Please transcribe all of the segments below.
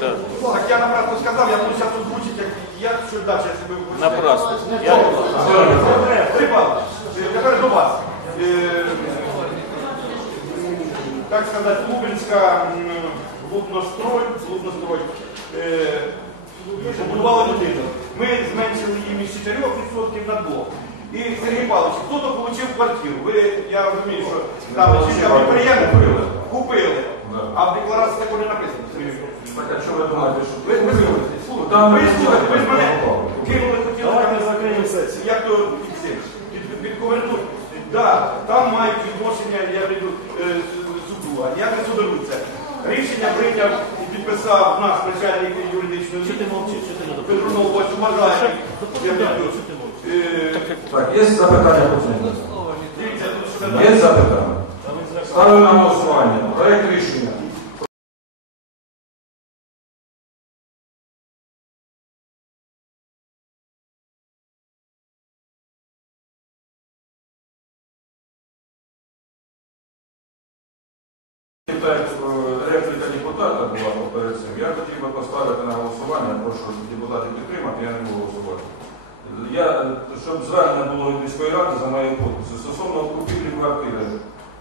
Да. Так я напрасно сказав, я буду зараз озвучити, як, як що далі я себе вибачаю. Напрасно. Я... Припав. Тепер до вас. Е, Так сказати, Лубенська м, Лубнострой, Лубнострой, е, побудувала будинок. Ми зменшили їм із 4% на 2. І Сергій Павлович, хто-то отримав квартиру. Ви, я розумію, що там жінка підприємство купили, купили, а в декларації такого не написано. Так, а що ви думаєте, що Ви, ви слухайте. Ви не ви ж мене кинули, хотіли Давайте закриємо сесію. як то під коверну. Да, там мають відношення, я веду е, суду, а як не суду це. Рішення прийняв і підписав наш начальник юридичного Що ти мовчиш? Що ти не Петро Новович Мазай. Я доповідаєш? веду. Ти мовчиш? Е, Так, є запитання? Дивіться, тут Є запитання? Ставлю на голосування. Проект рішення. Так, е, репліка депутата була перед цим. Я хотів би поставити на голосування, прошу депутатів підтримати, я не буду голосувати. Я, щоб звернення було від міської ради за моєю підписю стосовно купівлі квартири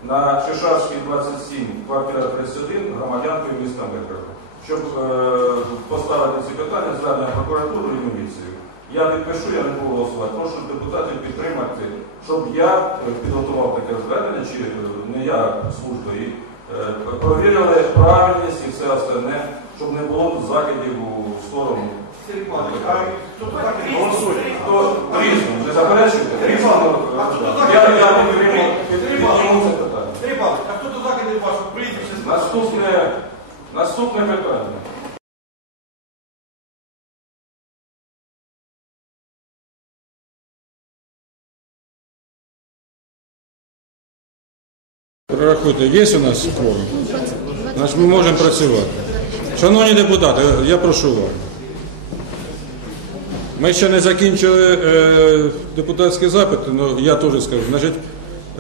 на Чешарській 27, квартира 31, громадянкою міста Миргорода. Щоб е, поставити ці питання, звернення прокуратуру і міліцію. Я підпишу, я не буду голосувати. Прошу депутатів підтримати, щоб я е, підготував таке звернення, чи е, не я служба, і е, провірили правильність і все остальне, щоб не було тут закидів у сторону. Сергій Павлович, хто різно, не заперечуєте? Різно. Я, закидів? я підтримав підтримав це питання. Сергій Павлович, а хто тут закидів вашу прізвище? Наступне, наступне питання. Рахуйте, є у нас кворум? Значить, ми можемо працювати. Шановні депутати, я прошу вас. Ми ще не закінчили е, депутатський запит, але я теж скажу. Значить,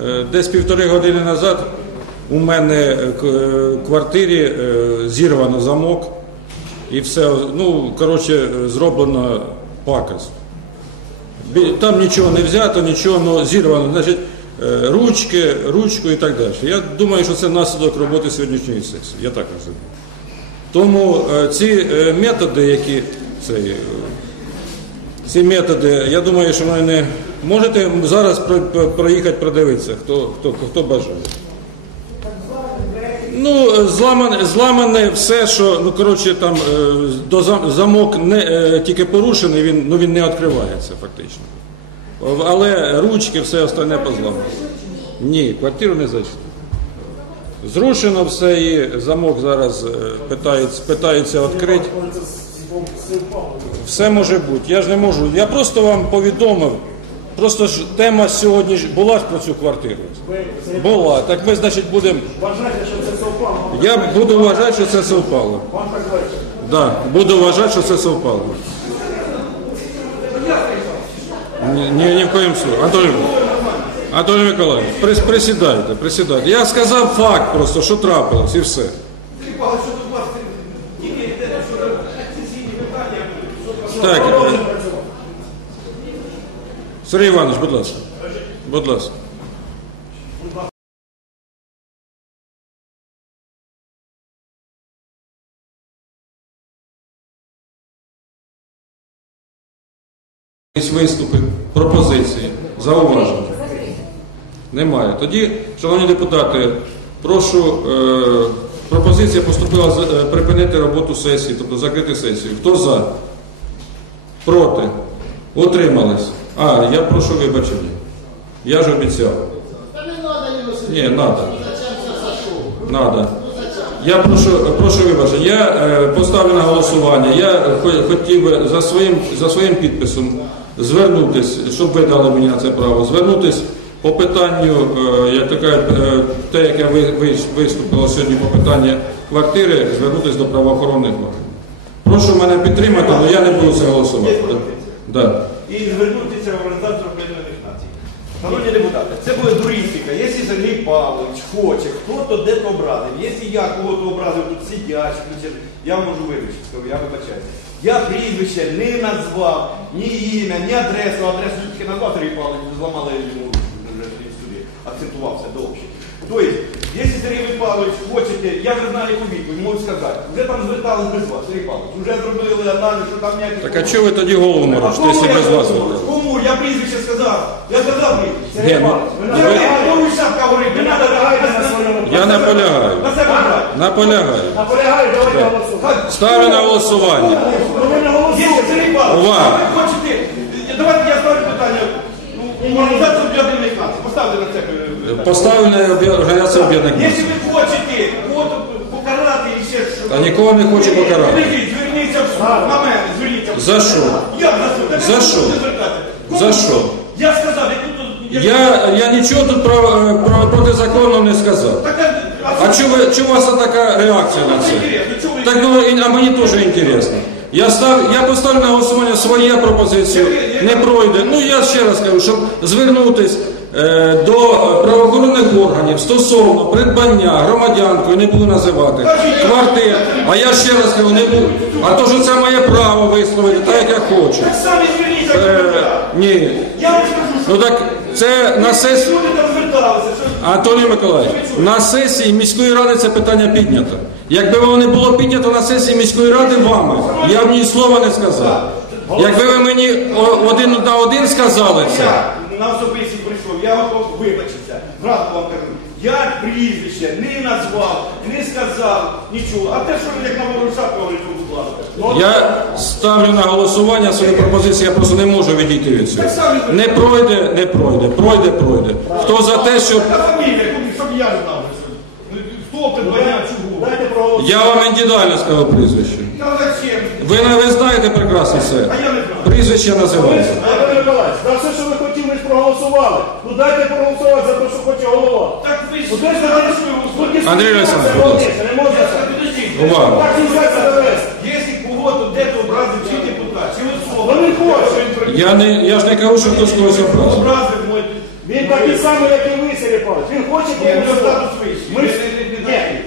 е, десь півтори години назад у мене е, е, в квартирі е, зірвано замок і все, ну, коротше, зроблено. Бі- Там нічого не взято, нічого, але зірвано. Значить, ручки, ручку і так далі. Я думаю, що це наслідок роботи сьогоднішньої сесії. Я так розумію. Тому ці методи, які це, ці методи, я думаю, що вони не можете зараз про- про- проїхати, продивитися, хто, хто, хто бажає. Ну, е, зламане, зламане все, що, ну, коротше, там е, до замок не, е, тільки порушений, він, ну, він не відкривається фактично. Але ручки, все остальне позламано. Ні, квартиру не зайшли. Зрушено все і замок зараз питається, питається відкрити. Все може бути. Я ж не можу. Я просто вам повідомив. Просто ж тема сьогодні ж була ж про цю квартиру. Була. Так ми, значить, будемо. Я буду вважати, що це совпало. Вам так легше. Да, буду вважати, що це совпало. Ні, ні, ні в коїм случае. Анатолій, Анатолій Миколаївич, прис, присідайте, присідайте. Я сказав факт просто, що трапилось, і все. Сергій Павлович, що тут у вас тільки йде, що тут сесійні питання. Так, е, Сергій Іванович, будь ласка. Будь ласка. Виступи, пропозиції, зауваження? Немає. Тоді, шановні депутати, прошу, е, пропозиція поступила з- е, припинити роботу сесії, тобто закрити сесію. Хто за? Проти? Утримались? А, я прошу вибачення. Я ж обіцяв. Та не треба, Ні, надо. Надо. Я прошу, прошу вибачення. Я е, поставлю на голосування. Я хотів би за своїм, за своїм підписом звернутися, щоб ви дали мені на це право, звернутися по питанню, е, як така, е, те, яке ви, ви виступило сьогодні по питанню квартири, звернутися до правоохоронних органів. Прошу мене підтримати, але я не буду це голосувати. Да. І звернутися в Організацію Шановні депутати, це буде дуристика. Якщо Сергій Павлович хоче, хто-то де-то образив. Якщо я кого-то образив, тут включать, я можу вибачити, я вибачаюся. Я прізвище не назвав, ні ім'я, ні адресу, адресу тільки назвав Сергій Павлович, зламали йому акцентувався до общих. Тобто, якщо Сергій Павлович хочете, я вже знаю яку відповідь, можу сказати. Вже там звертались без вас, Сергій Павлович. Вже зробили аналіз, що там ніяких... Так а чого ви тоді голову морочите, якщо без вас звертали? Кому? Я прізвище сказав. Я сказав прізвище. Ні, ну, Я ви- не можу шапка говорити, не треба наполягаєте на своєму? Я наполягаю. На себе брати. Наполягаю. Наполягаю, давайте голосуємо. Ставлю на голосування. Ну ви не голосуєте. Сергій Павлович, Увага. ви хочете, давайте я ставлю питання. Ну, Організацію об'єднаних націй, поставте на це. е, питання. Поставлю на об'є- організацію об'єднаних Якщо націй. ви хочете от, покарати і ще що. Та нікого не хочу покарати. Прийдіть, зверніться в суд, на мене, зверніться в суд. За що? Як за суд? Так За ви що? будете звертати. Кому? За що? Я сказав, я тут... Я, я нічого тут про, е, про, протизаконно не сказав. Так, а, А чому ви- чому у вас така реакція на це? Інтересно, чому ви- Так, ну, і- а мені теж інтересно. Я, став, я поставлю на голосування своя пропозиція, не пройде. Ну я ще раз кажу, щоб звернутись е, до е, правоохоронних органів стосовно придбання громадянкою, не буду називати, квартир. А я ще раз кажу, не буду. А то що це моє право висловити, так як я хочу. Е, ні. Я вам скажу, Ну так це на сесії. Анатолій Миколаївич, на сесії міської ради це питання піднято. Якби воно не було піднято на сесії міської ради вами, я б ні слова не сказав. Якби ви мені один на один сказали це, я на готов вибачитися. Зразу вам кажу. Я прізвище не назвав, не сказав нічого. А те, що ви як на ворушах говорите, будь ласка. я ставлю на голосування свою пропозицію, я просто не можу відійти від цього. Не пройде, не пройде, пройде, пройде. Хто за те, я знав. Ну, я вам індивідуально сказав прізвище. Ви, не- ви знаєте прекрасно це. А я не знаю. Прізвище називається. Миколаївич, за все, що ви хотіли, проголосували. Дайте проголосувати за те, що хоче голова. Так ви ж знаєте, зараз- ви голосуєте. Андрій Олександрович, будь ласка. Не можна це. Увага. Так кінцеться довести. Якщо кого-то де-то образив чи депутат, чи Ну, не хоче. Я не я ж не кажу, що хтось когось образив. образив мой Він такий самий, як і ви, Сергій Павлович. Він хоче Ні, ну, проголосувати. статус вищий.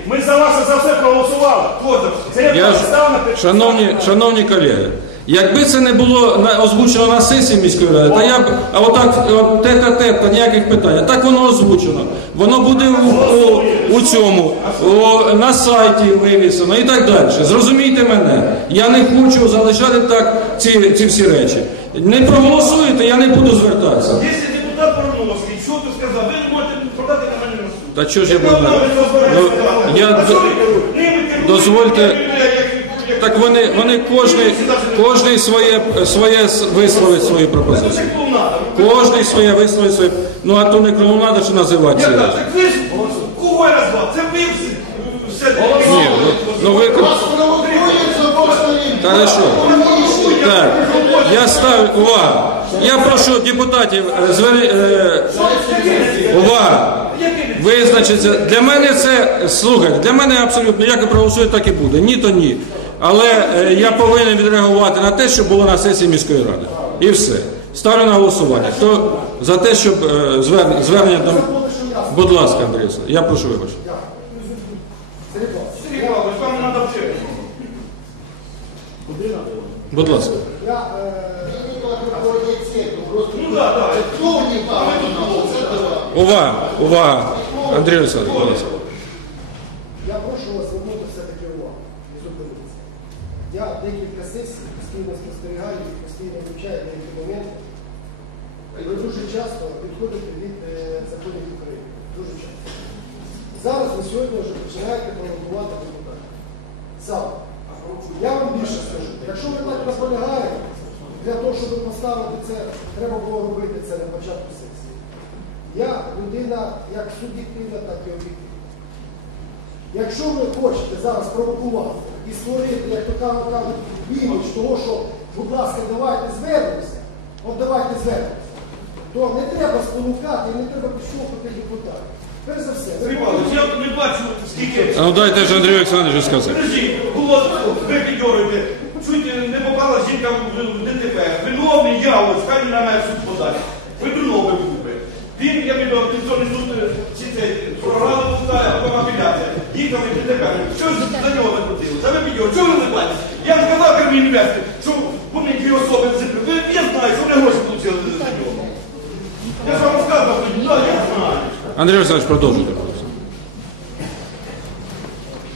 Ми, ні, за вас за все проголосували. Хто за все? Сергій Я ж, Павлович, став на підпис. шановні, шановні колеги, якби це не було озвучено на сесії міської ради, то я б, а отак, от, тет-а-тет, та ніяких питань. А Так воно озвучено. Воно буде у, у, у цьому, у, на сайті вивісено і так далі. Зрозумійте мене. Я не хочу залишати так ці, ці всі речі. Не проголосуєте, я не буду звертатися. Якщо депутат Барановський, що ти сказав, ви не можете продати на мене. Та чого ж я буду? Ну, я що дозвольте- Так вони, вони кожний, кожний своє, своє висловить свої пропозиції. Кожний своє висловить своє. Ну а то не клоунада, що називати. Так ви ж кого я назвав? Це ви все. Ні, ну, ну ви Хорошо. Так, я ставлю увагу. Я прошу депутатів е, звери, е, увага. Визначиться. Для мене це слухайте, для мене абсолютно як і проголосує, так і буде. Ні, то ні. Але е, я повинен відреагувати на те, що було на сесії міської ради. І все. Ставлю на голосування. Хто за те, щоб е, звернення, до. Будь ласка, Андрій, я прошу вибачення. Будь ласка. Увага, увага. Андрій Олександрович, будь ласка. Я прошу вас звернути все-таки увагу і зупинитися. Я декілька сесій постійно спостерігаю і постійно вивчаю деякі моменти. І ви дуже часто відходите від е, законів України. Дуже часто. Зараз ви сьогодні вже починаєте провокувати депутатів. Сам. Я вам більше скажу. Якщо ви так наполягаєте, для того, щоб поставити це, треба було робити це на початку сесії. Я людина як суб'єктивна, так і об'єктивна. Якщо ви хочете зараз провокувати і створити, як то кажуть, імідж того, що, будь ласка, давайте звернемося, от давайте звернемося, то не треба спонукати і не треба пощупати депутатів. Перш за все, Сергій я не бачу, скільки. А ну дайте ж Андрію Олександровичу сказати. Подожди, було, ви підьорите, чуть не попала жінка в ДТП. Виновний я, ось, хай на мене суд подасть. Виновний був би. Він, я відомо, Конституційний суд, е, чи це програла та апеляція. Їхали в ДТП. Що ж за нього не платили? Це ви підьорите, чого ви не платите? Я сказав, він інвестор, Андрій Олександрович, продовжуйте.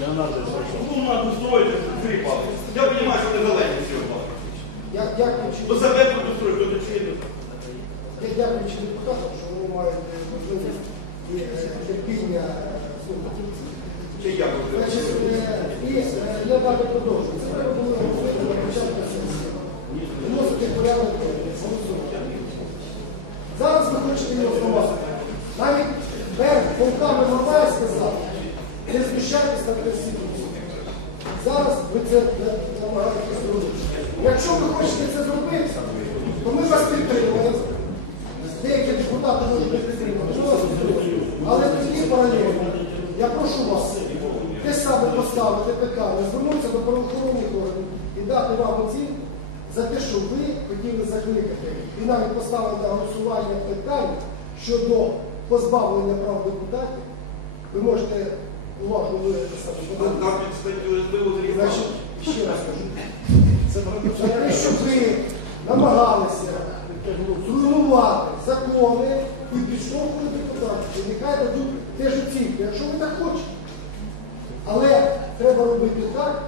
Ну, надо устроїти три палки. Я розумію, що не. Я До себе тут устроїти, хто чує. я дякуючи депутатам, що вони мають е, можливість і е, терпіння е, слухати. Чи я можу? Значить, е, і е, я далі продовжую. Це треба було робити на початку сесії. Вносити порядок голосування. Зараз ви хочете його зламати. Навіть Берг полками Мамая сказав, не знущайтесь над Конституцією. Зараз ви це не- намагаєтесь робити. Якщо ви хочете це зробити, то ми вас підтримуємо. Деякі депутати можуть не підтримати, ми вас підтримуємо. Але тоді паралельно, я прошу вас те саме поставити питання, звернутися до правоохоронних органів і дати вам оцінку за те, що ви хотіли закликати і навіть поставити на голосування питання щодо позбавлення прав депутатів. Ви можете уважно виразитися. На підставі Значить, ще раз кажу. За те, що ви намагалися зруйнувати теж якщо ви так хочете. Але треба робити так,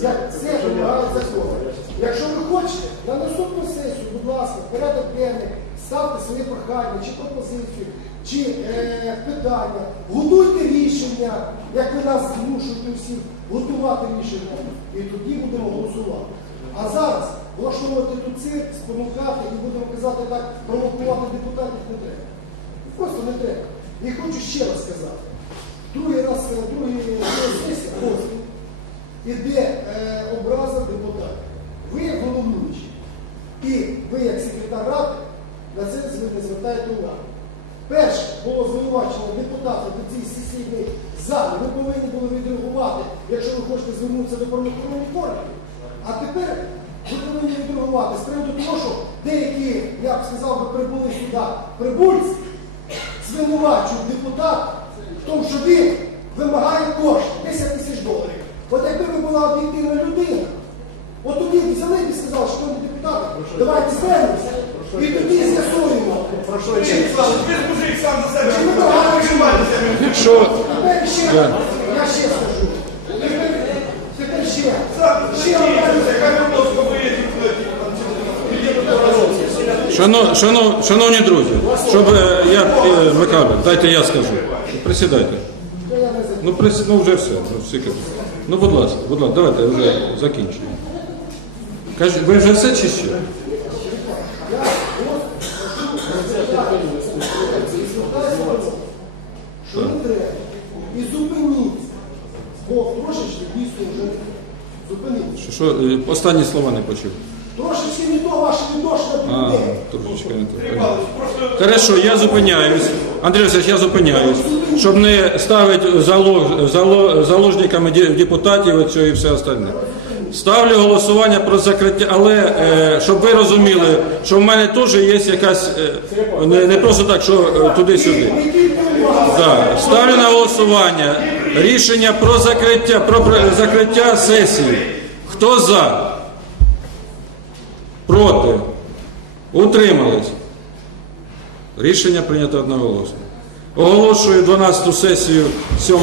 як це вимагає закон. Якщо ви хочете, на наступну сесію, будь ласка, порядок денний, ставте своє прохання, чи пропозицію, чи е, питання, готуйте рішення, як ви нас змушуєте всіх готувати рішення, і тоді будемо голосувати. А зараз влаштовувати тут цирк, спонукати і будемо казати так, провокувати депутатів не треба. Просто не треба. І хочу ще раз сказати. Другий раз, е, другий сесія поспіль іде е, образа депутатів. Ви як головуючий, і ви як секретар ради на це не звертаєте увагу. Перше було звинувачення депутатів до цій сесійній залі. Ви повинні були відреагувати, якщо ви хочете звернутися до правоохоронних органів. А тепер ви повинні відреагувати з приводу того, що деякі, я б сказав, прибули сюди прибульці, звинувачують депутата в тому, що він вимагає кошти 10 тисяч доларів. От якби ви була об'єктивна людина, от тоді б взяли і сказали, що ви депутати, давайте звернемося. І тоді з'ясуємо. Чи- Ви мужик сам за себе. чи ми багато Виживайте себе. Що Тепер ще, я ще скажу. Тепер, тепер ще. Ще Шано, шано, шановні друзі, щоб е, я е, Михайло, дайте я скажу. Присідайте. Ну, прис... ну вже все. Ну, всі кажуть. ну будь ласка, будь ласка, давайте вже закінчуємо. Кажіть, ви вже все чи ще? Що не треба. І зупиніться. Бо трошечки дійсно вже. Що, що е, останні слова не почув. Трошечки не то ваше відношення до А, людей. трошечки не то. Хорошо, я зупиняюсь. Андрій Васильович, я зупиняюсь. Щоб не ставити залог, зало, заложниками де- депутатів оцього і все остальне. Ставлю голосування про закриття, але е, щоб ви розуміли, що в мене теж є якась, е, не, не просто так, що е, туди-сюди. Да. Ставлю на голосування рішення про закриття, про про- закриття сесії. Хто за? Проти? Утримались? Рішення прийнято одноголосно. Оголошую 12-ту сесію 7